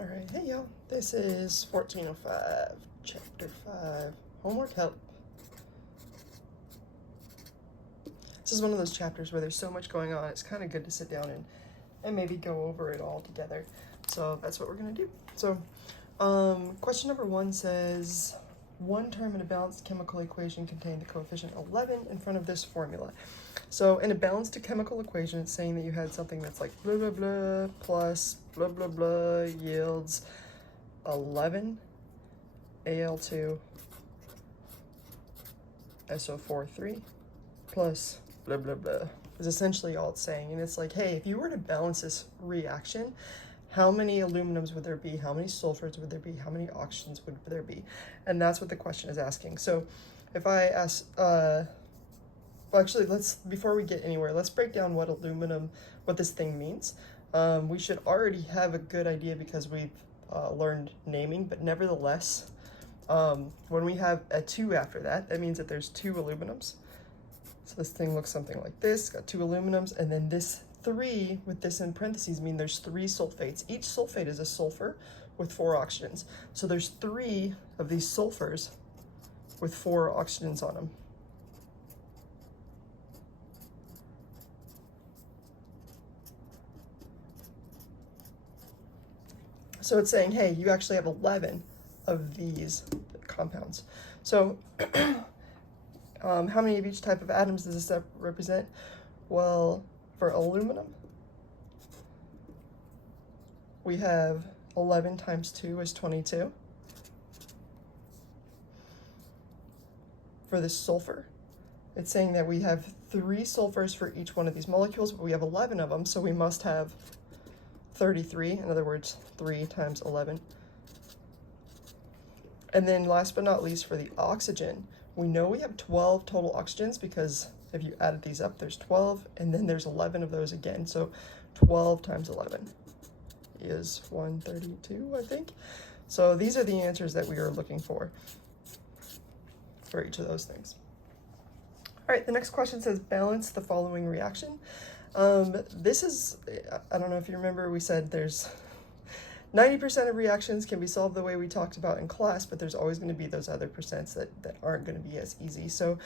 All right, hey y'all, this is 1405, chapter 5, homework help. This is one of those chapters where there's so much going on, it's kind of good to sit down and maybe go over it all together. So that's what we're gonna do. So question number 1 says, one term in a balanced chemical equation contained the coefficient 11 in front of this formula. So in a balanced chemical equation, it's saying that you had something that's like blah, blah, blah, plus blah, blah, blah, yields 11 Al2 SO4 3 plus blah, blah, blah is essentially all it's saying. And it's like, hey, if you were to balance this reaction, how many aluminums would there be? How many sulfurs would there be? How many oxygens would there be? And that's what the question is asking. So if I ask, well, actually, before we get anywhere, let's break down what this thing means. We should already have a good idea because we've learned naming, but nevertheless, when we have a 2 after that, that means that there's 2 aluminums. So this thing looks something like this, got 2 aluminums, and then this 3 with this in parentheses mean there's 3 sulfates. Each sulfate is a sulfur with 4 oxygens. So there's 3 of these sulfurs with 4 oxygens on them. So it's saying, hey, you actually have 11 of these compounds. So how many of each type of atoms does this represent? Well, for aluminum, we have 11 times 2 is 22. For the sulfur, it's saying that we have 3 sulfurs for each one of these molecules, but we have 11 of them, so we must have 33, in other words, 3 times 11. And then last but not least, for the oxygen, we know we have 12 total oxygens because if you added these up, there's 12, and then there's 11 of those again. So 12 times 11 is 132, I think. So these are the answers that we are looking for each of those things. All right, the next question says, balance the following reaction. This is, I don't know if you remember, we said there's 90% of reactions can be solved the way we talked about in class, but there's always going to be those other percents that aren't going to be as easy. So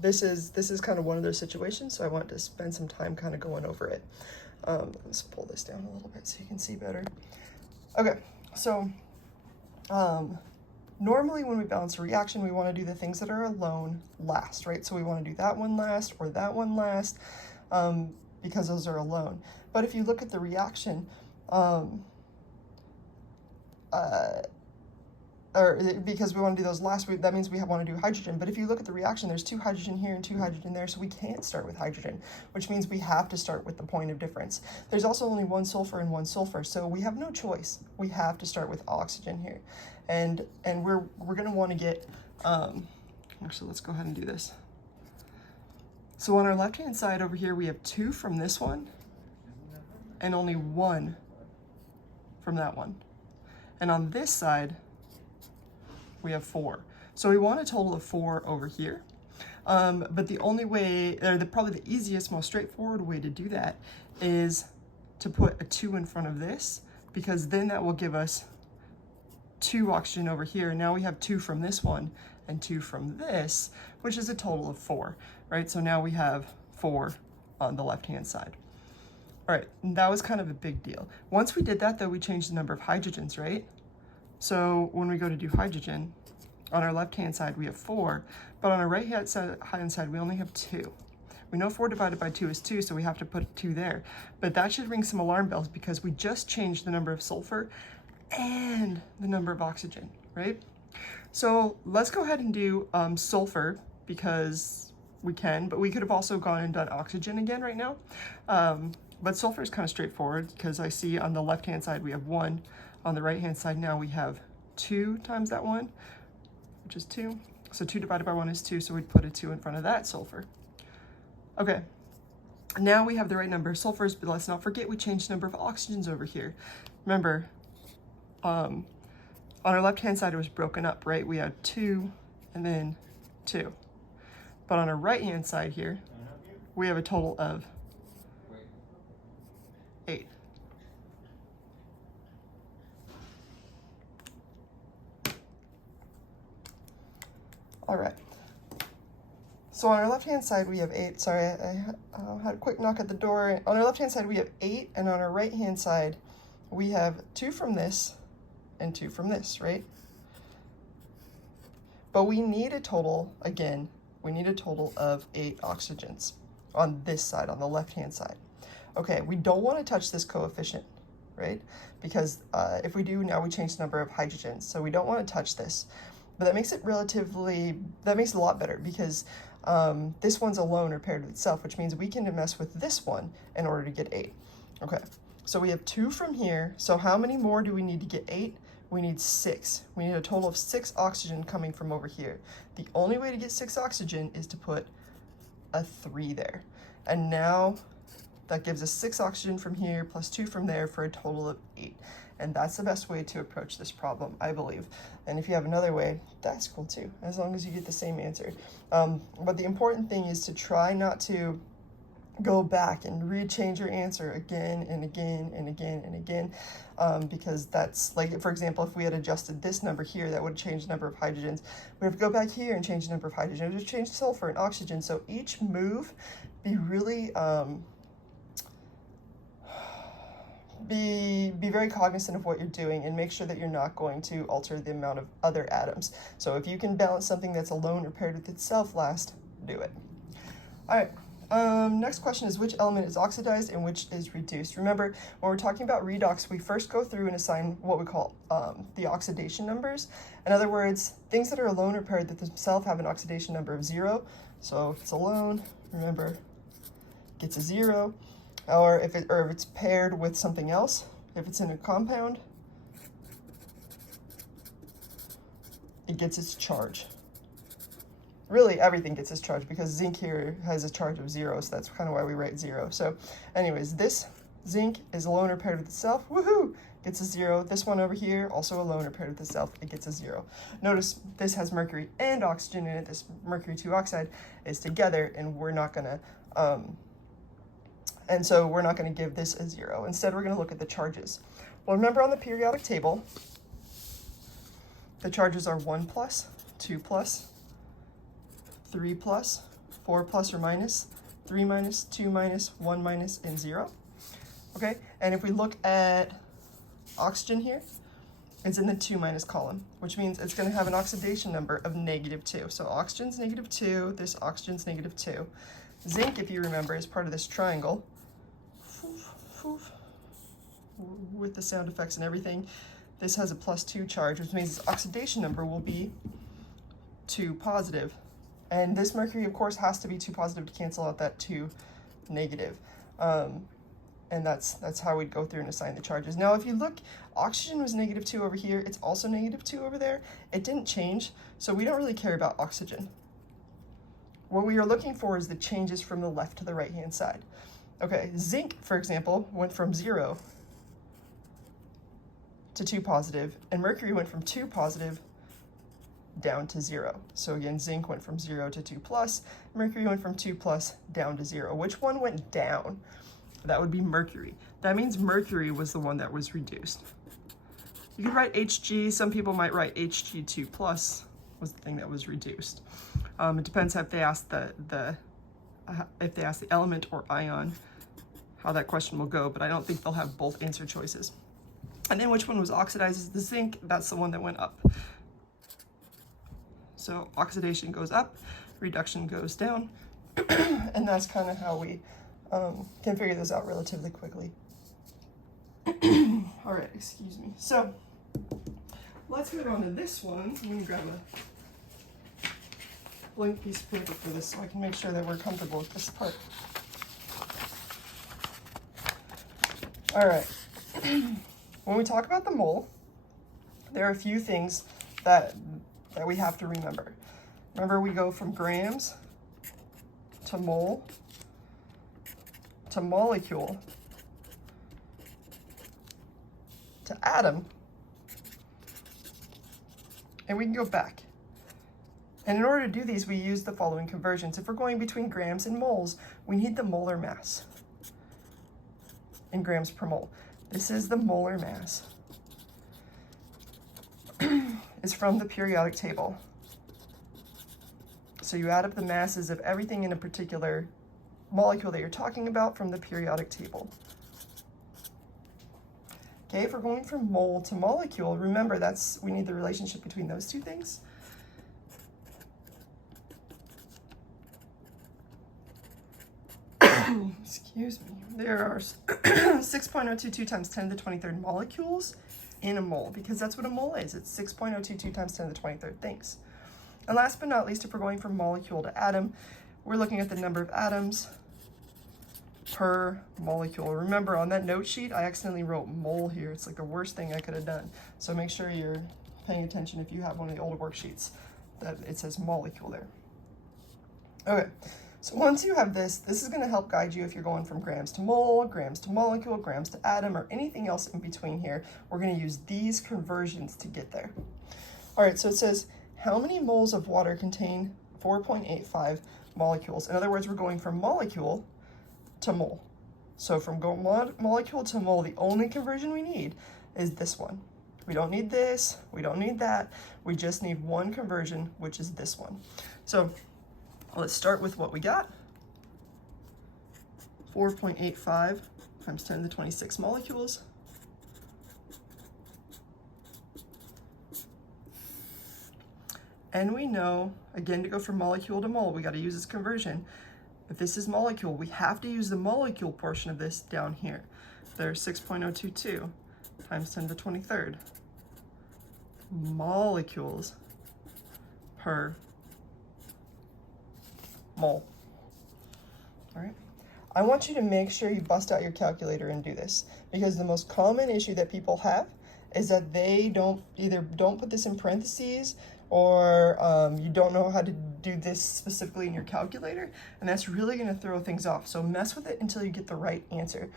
this is kind of one of those situations, so I want to spend some time kind of going over it. Let's pull this down a little bit so you can see better. Okay, so normally when we balance a reaction, we want to do the things that are alone last, right? So we want to do that one last or that one last because those are alone. But if you look at the reaction, or because we want to do those last, that means we want to do hydrogen. But if you look at the reaction, there's 2 hydrogen here and 2 hydrogen there, so we can't start with hydrogen, which means we have to start with the point of difference. There's also only 1 sulfur and 1 sulfur, so we have no choice. We have to start with oxygen here, and we're going to want to get. Actually, let's go ahead and do this. So on our left-hand side over here, we have 2 from this one, and only 1 from that one. And on this side, we have 4. So we want a total of 4 over here. But the only way, or probably the easiest, most straightforward way to do that is to put a 2 in front of this, because then that will give us 2 oxygen over here. Now we have 2 from this one and 2 from this, which is a total of 4, right? So now we have 4 on the left-hand side. All right, and that was kind of a big deal. Once we did that, though, we changed the number of hydrogens, right? So when we go to do hydrogen, on our left-hand side, we have 4, but on our right-hand side, we only have 2. We know 4 divided by 2 is 2, so we have to put 2 there. But that should ring some alarm bells because we just changed the number of sulfur and the number of oxygen, right? So let's go ahead and do sulfur because we can, but we could have also gone and done oxygen again right now. But sulfur is kind of straightforward because I see on the left-hand side we have 1. On the right-hand side now we have 2 times that 1, which is 2. So 2 divided by 1 is 2, so we'd put a 2 in front of that sulfur. Okay, now we have the right number of sulfurs, but let's not forget we changed the number of oxygens over here. Remember, on our left-hand side it was broken up, right? We had 2 and then 2. But on our right-hand side here, we have a total of 8. All right. So on our left-hand side, we have 8. Sorry, I had a quick knock at the door. On our left-hand side, we have 8, and on our right-hand side, we have 2 from this and 2 from this, right? But we need a total, again, we need a total of 8 oxygens on this side, on the left-hand side. Okay, we don't want to touch this coefficient, right? Because if we do, now we change the number of hydrogens. So we don't want to touch this. But that makes it that makes it a lot better because this one's alone or paired with itself, which means we can mess with this one in order to get 8. Okay, so we have 2 from here. So how many more do we need to get 8? We need 6. We need a total of 6 oxygen coming from over here. The only way to get 6 oxygen is to put a 3 there. And now that gives us 6 oxygen from here plus 2 from there for a total of 8. And that's the best way to approach this problem, I believe. And if you have another way, that's cool too, as long as you get the same answer. But the important thing is to try not to go back and rechange your answer again and again and again and again, because that's like, for example, if we had adjusted this number here, that would change the number of hydrogens. We have to go back here and change the number of hydrogen. We have to change sulfur and oxygen. So each move, be really be very cognizant of what you're doing and make sure that you're not going to alter the amount of other atoms. So if you can balance something that's alone or paired with itself last, do it. All right, next question is which element is oxidized and which is reduced? Remember, when we're talking about redox, we first go through and assign what we call the oxidation numbers. In other words, things that are alone or paired with themselves have an oxidation number of 0. So if it's alone, remember, gets a 0. Or if it's paired with something else, if it's in a compound, it gets its charge. Really, everything gets its charge because zinc here has a charge of 0, so that's kind of why we write 0. So anyways, this zinc is alone or paired with itself, woohoo, gets a 0. This one over here, also alone or paired with itself, it gets a 0. Notice this has mercury and oxygen in it. This mercury 2 oxide is together, and we're not going to and so we're not going to give this a 0. Instead, we're going to look at the charges. Well, remember on the periodic table, the charges are 1 plus, 2 plus, 3 plus, 4 plus or minus, 3 minus, 2 minus, 1 minus, and 0. Okay, and if we look at oxygen here, it's in the 2 minus column, which means it's going to have an oxidation number of -2. So oxygen's -2, this oxygen's -2. Zinc, if you remember, is part of this triangle with the sound effects and everything. This has a +2 charge, which means its oxidation number will be 2 positive. And this mercury, of course, has to be 2 positive to cancel out that 2 negative. And that's how we'd go through and assign the charges. Now, if you look, oxygen was -2 over here. It's also -2 over there. It didn't change, so we don't really care about oxygen. What we are looking for is the changes from the left to the right-hand side. Okay, zinc, for example, went from 0 to 2 positive, and mercury went from 2 positive down to 0. So again, zinc went from 0 to 2 plus, mercury went from 2 plus down to 0. Which one went down? That would be mercury. That means mercury was the one that was reduced. You could write Hg, some people might write Hg2 plus was the thing that was reduced. It depends if they ask if they ask the element or ion, how that question will go, but I don't think they'll have both answer choices. And then which one was oxidized is the zinc, that's the one that went up. So oxidation goes up, reduction goes down, and that's kind of how we can figure this out relatively quickly. All right, excuse me. So let's move on to this one. I'm gonna grab a blank piece of paper for this so I can make sure that we're comfortable with this part. All right, when we talk about the mole, there are a few things that we have to remember. Remember, we go from grams to mole to molecule to atom, and we can go back. And in order to do these, we use the following conversions. If we're going between grams and moles, we need the molar mass in grams per mole. This is the molar mass. It's from the periodic table. So you add up the masses of everything in a particular molecule that you're talking about from the periodic table. Okay, if we're going from mole to molecule, remember we need the relationship between those two things. Excuse me. There are 6.022 times 10 to the 23rd molecules in a mole, because that's what a mole is. It's 6.022 times 10 to the 23rd things. And last but not least, if we're going from molecule to atom, we're looking at the number of atoms per molecule. Remember, on that note sheet, I accidentally wrote mole here. It's like the worst thing I could have done. So make sure you're paying attention if you have one of the older worksheets that it says molecule there. Okay, so once you have this is going to help guide you if you're going from grams to mole, grams to molecule, grams to atom, or anything else in between here. We're going to use these conversions to get there. All right, so it says, how many moles of water contain 4.85 molecules? In other words, we're going from molecule to mole. So from molecule to mole, the only conversion we need is this one. We don't need this, we don't need that. We just need one conversion, which is this one. So let's start with what we got. 4.85 times 10 to the 26 molecules. And we know, again, to go from molecule to mole, we got to use this conversion. If this is molecule, we have to use the molecule portion of this down here. There's 6.022 times 10 to the 23rd molecules per mole. All right. I want you to make sure you bust out your calculator and do this, because the most common issue that people have is that they don't put this in parentheses, or you don't know how to do this specifically in your calculator, and that's really going to throw things off. So mess with it until you get the right answer.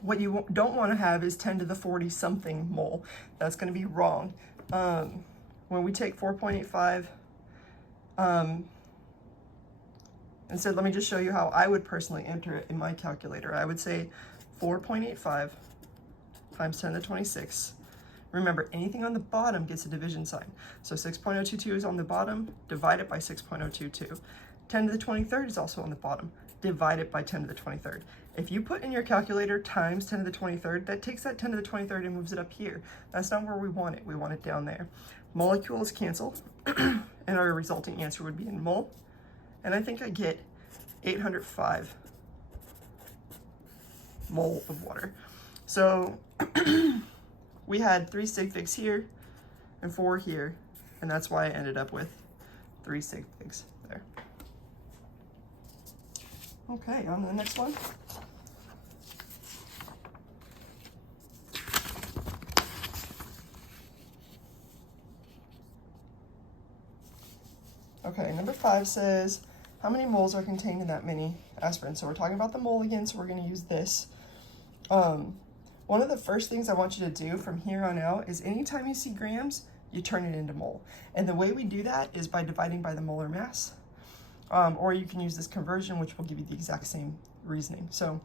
What you don't want to have is 10 to the 40 something mole. That's going to be wrong. When we take 4.85, instead, let me just show you how I would personally enter it in my calculator. I would say 4.85 times 10 to the 26. Remember, anything on the bottom gets a division sign. So 6.022 is on the bottom, divide it by 6.022. 10 to the 23rd is also on the bottom, divide it by 10 to the 23rd. If you put in your calculator times 10 to the 23rd, that takes that 10 to the 23rd and moves it up here. That's not where we want it. We want it down there. Molecules cancel, and our resulting answer would be in mole. And I think I get 805 mole of water. So we had 3 sig figs here and 4 here, and that's why I ended up with 3 sig figs there. Okay, on to the next one. Okay, number 5 says, how many moles are contained in that many aspirin? So we're talking about the mole again, so we're going to use this. One of the first things I want you to do from here on out is anytime you see grams, you turn it into mole. And the way we do that is by dividing by the molar mass. Or you can use this conversion, which will give you the exact same reasoning. So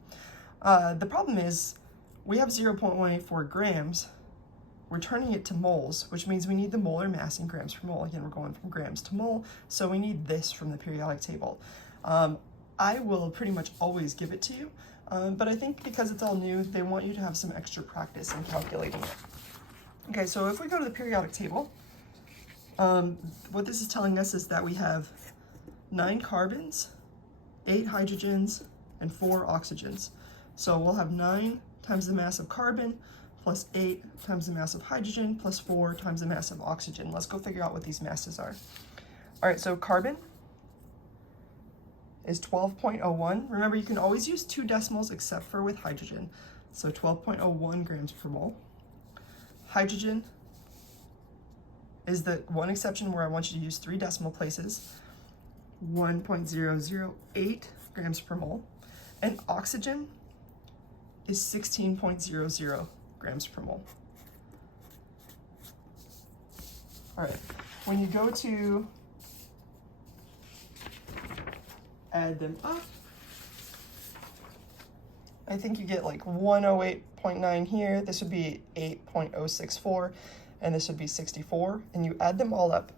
the problem is we have 0.184 grams. We're turning it to moles, which means we need the molar mass in grams per mole. Again, we're going from grams to mole, so we need this from the periodic table. I will pretty much always give it to you, but I think because it's all new, they want you to have some extra practice in calculating it. Okay, so if we go to the periodic table, what this is telling us is that we have 9 carbons, 8 hydrogens, and 4 oxygens. So we'll have 9 times the mass of carbon, plus 8 times the mass of hydrogen, plus 4 times the mass of oxygen. Let's go figure out what these masses are. All right, so carbon is 12.01. Remember, you can always use 2 decimals except for with hydrogen. So 12.01 grams per mole. Hydrogen is the one exception where I want you to use 3 decimal places. 1.008 grams per mole. And oxygen is 16.00 grams per mole. All right, when you go to add them up, I think you get like 108.9 here. This would be 8.064, and this would be 64. And you add them all up,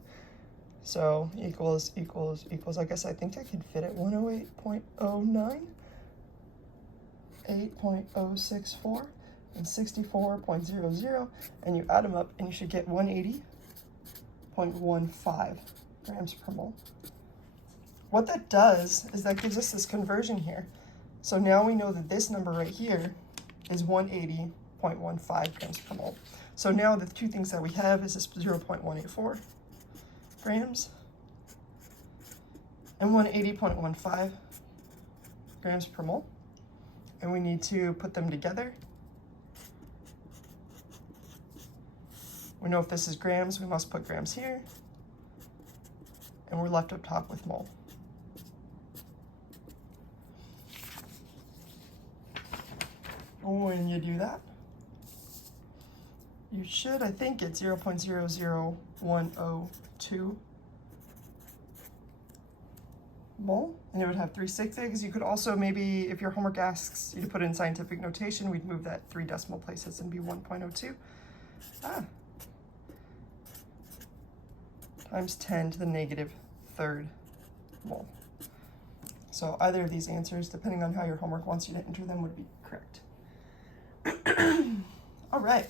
So equals. I guess I think I could fit it 108.09, 8.064, and 64.00, and you add them up and you should get 180.15 grams per mole. What that does is that gives us this conversion here. So now we know that this number right here is 180.15 grams per mole. So now the two things that we have is this 0.184 grams and 180.15 grams per mole. And we need to put them together. We know if this is grams, we must put grams here. And we're left up top with mole. When you do that, you should, I think, get 0.00102 mole, and it would have 3 sig figs. You could also maybe, if your homework asks you to put it in scientific notation, we'd move that 3 decimal places and be 1.02. Times 10 to the negative third mole. So either of these answers, depending on how your homework wants you to enter them, would be correct. All right.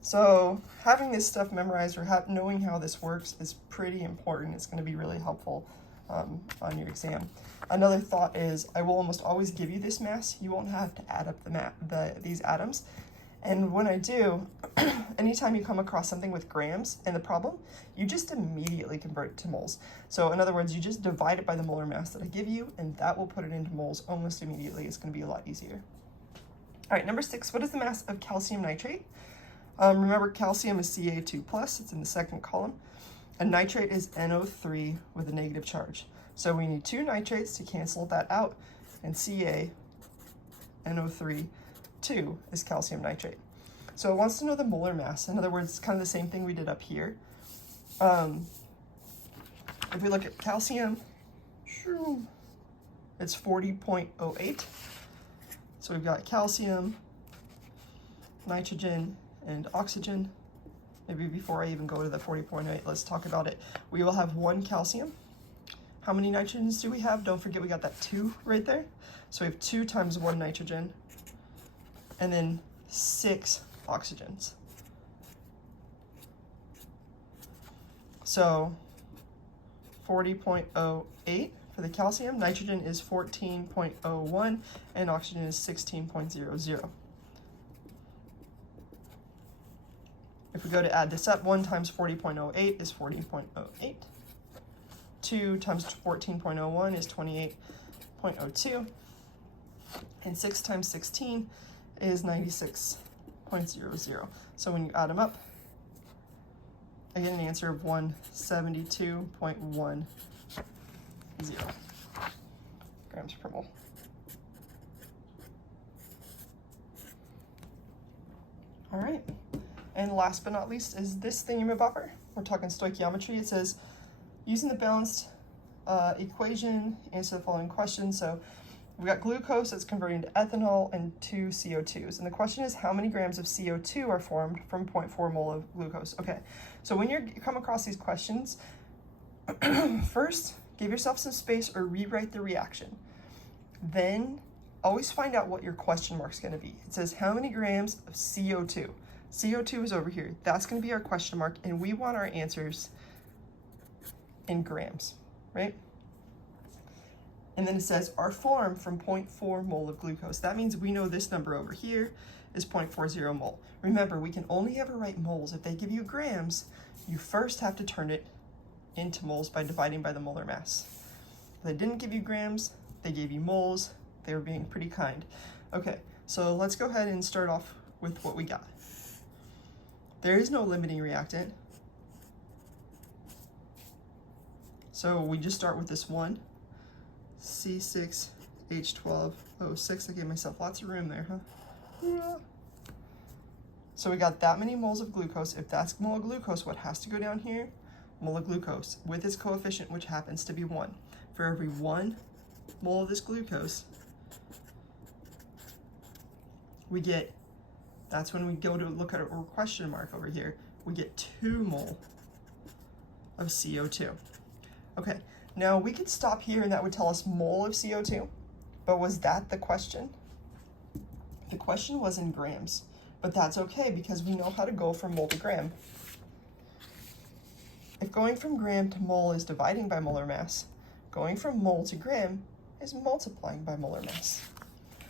So having this stuff memorized or knowing how this works is pretty important. It's going to be really helpful on your exam. Another thought is I will almost always give you this mass. You won't have to add up these atoms. And when I do, anytime you come across something with grams in the problem, you just immediately convert it to moles. So in other words, you just divide it by the molar mass that I give you, and that will put it into moles almost immediately. It's going to be a lot easier. All right, number 6, what is the mass of calcium nitrate? Remember, calcium is Ca2+, it's in the second column, and nitrate is NO3 with a negative charge. So we need 2 nitrates to cancel that out, and CaNO3, 2 is calcium nitrate. So it wants to know the molar mass. In other words, it's kind of the same thing we did up here. If we look at calcium, it's 40.08. So we've got calcium, nitrogen, and oxygen. Maybe before I even go to the 40.8, let's talk about it. We will have 1 calcium. How many nitrogens do we have? Don't forget we got that 2 right there. So we have 2 times 1 nitrogen, and then 6 oxygens. So 40.08 for the calcium, nitrogen is 14.01, and oxygen is 16.00. If we go to add this up, 1 times 40.08 is 14.08. 2 times 14.01 is 28.02. And 6 times 16 is 96.00. So when you add them up, I get an answer of 172.10 grams per mole. All right. And last but not least is this thingamabobber. We're talking stoichiometry. It says, using the balanced equation, answer the following question. So we've got glucose that's converting to ethanol and 2 CO2s. And the question is, how many grams of CO2 are formed from 0.4 mole of glucose? Okay, so when you come across these questions, first, give yourself some space or rewrite the reaction. Then always find out what your question mark's gonna be. It says, how many grams of CO2? CO2 is over here. That's going to be our question mark, and we want our answers in grams, right? And then it says, are formed from 0.4 mole of glucose. That means we know this number over here is 0.40 mole. Remember, we can only ever write moles. If they give you grams, you first have to turn it into moles by dividing by the molar mass. If they didn't give you grams, they gave you moles. They were being pretty kind. Okay, so let's go ahead and start off with what we got. There is no limiting reactant. So we just start with this 1, C6H12O6. I gave myself lots of room there, huh? Yeah. So we got that many moles of glucose. If that's mole of glucose, what has to go down here? Mole of glucose with its coefficient, which happens to be 1. For every 1 mole of this glucose, we get, that's when we go to look at our question mark over here, we get 2 mole of CO2. Okay, now we could stop here and that would tell us mole of CO2, but was that the question? The question was in grams, but that's okay because we know how to go from mole to gram. If going from gram to mole is dividing by molar mass, going from mole to gram is multiplying by molar mass.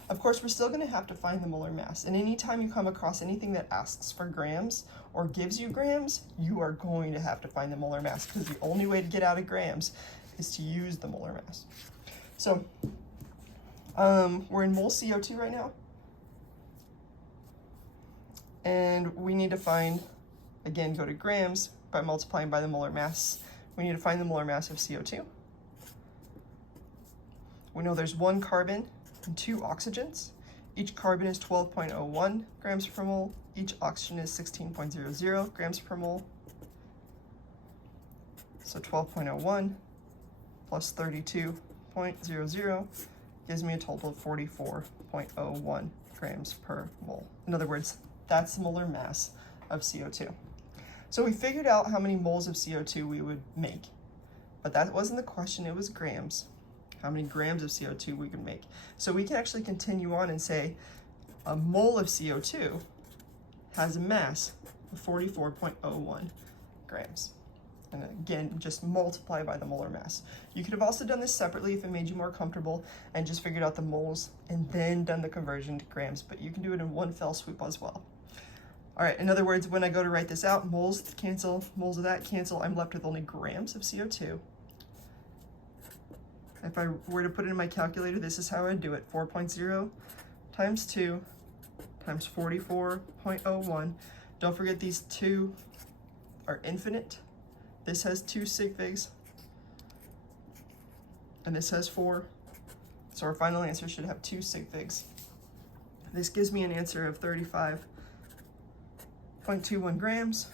Of course, we're still going to have to find the molar mass, and anytime you come across anything that asks for grams or gives you grams, you are going to have to find the molar mass because the only way to get out of grams is to use the molar mass. So we're in mole CO2 right now, and we need to find, again, go to grams by multiplying by the molar mass. We need to find the molar mass of CO2. We know there's 1 carbon and 2 oxygens. Each carbon is 12.01 grams per mole. Each oxygen is 16.00 grams per mole. So 12.01 plus 32.00 gives me a total of 44.01 grams per mole. In other words, that's the molar mass of CO2. So we figured out how many moles of CO2 we would make, but that wasn't the question, it was grams. How many grams of CO2 we can make. So we can actually continue on and say a mole of CO2 has a mass of 44.01 grams. And again, just multiply by the molar mass. You could have also done this separately if it made you more comfortable and just figured out the moles and then done the conversion to grams, but you can do it in one fell swoop as well. All right, in other words, when I go to write this out, moles cancel, moles of that cancel, I'm left with only grams of CO2. If I were to put it in my calculator, this is how I'd do it. 4.0 times 2 times 44.01. Don't forget these 2 are infinite. This has 2 sig figs, and this has 4. So our final answer should have 2 sig figs. This gives me an answer of 35.21 grams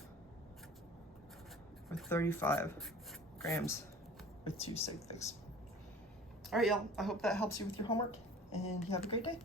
with 35 grams with 2 sig figs. All right, y'all, I hope that helps you with your homework, and you have a great day.